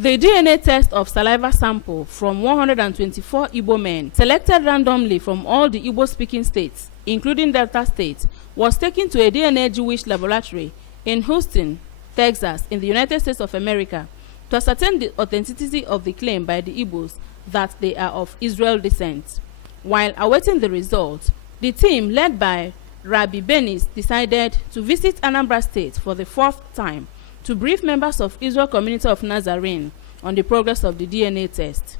The DNA test of saliva sample from 124 Igbo men selected randomly from all the Igbo-speaking states, including Delta State, was taken to a DNA Jewish laboratory in Houston, Texas, in the United States of America, to ascertain the authenticity of the claim by the Igbos that they are of Israel descent. While awaiting the result, the team led by Rabbi Benis decided to visit Anambra State for the 4th time to brief members of Israel Community of Nazarene on the progress of the DNA test.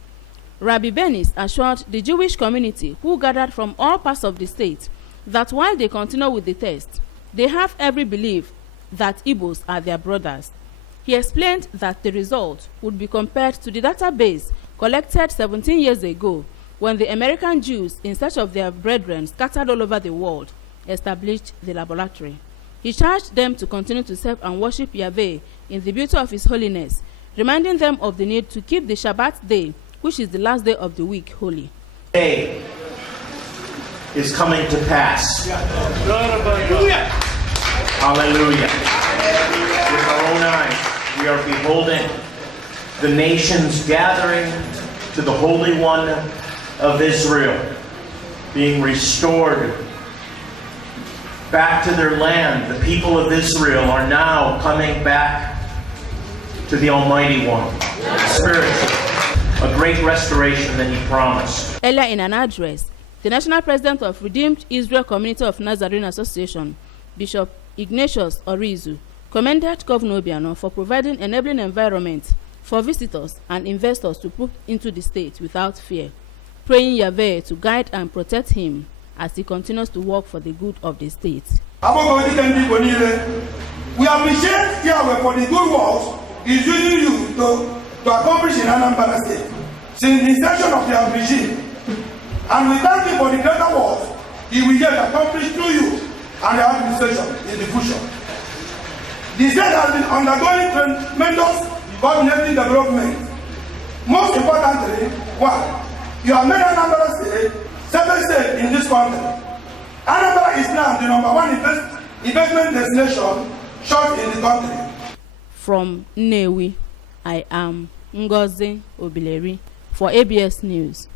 Rabbi Benis assured the Jewish community, who gathered from all parts of the state, that while they continue with the test, they have every belief that Igbos are their brothers. He explained that the result would be compared to the database collected 17 years ago when the American Jews, in search of their brethren scattered all over the world, established the laboratory. He charged them to continue to serve and worship Yahweh in the beauty of His holiness, reminding them of the need to keep the Shabbat day, which is the last day of the week, holy. Day is coming to pass. Hallelujah. Hallelujah. With our own eyes, we are beholding the nations gathering to the Holy One of Israel, being restored back to their land. The people of Israel are now coming back to the Almighty One, spiritually. A great restoration that He promised. Earlier in an address, the National President of Redeemed Israel Community of Nazarene Association, Bishop Ignatius Orizu, commended Governor Obiano for providing enabling environment for visitors and investors to put into the state without fear, praying Yahweh to guide and protect him as he continues to work for the good of the state. We appreciate Yahweh for the good works He's using you to accomplish in Anambra State since the inception of your regime. And we thank Him for the greater works He will yet accomplish through you and your administration in the future. The state has been undergoing tremendous coordinating development. Most importantly, one, you have made Anambra State seventh state in this country. Anambra is now the #1 investment destination short in the country. From Nnewi, I am Ngozi Obileri for ABS News.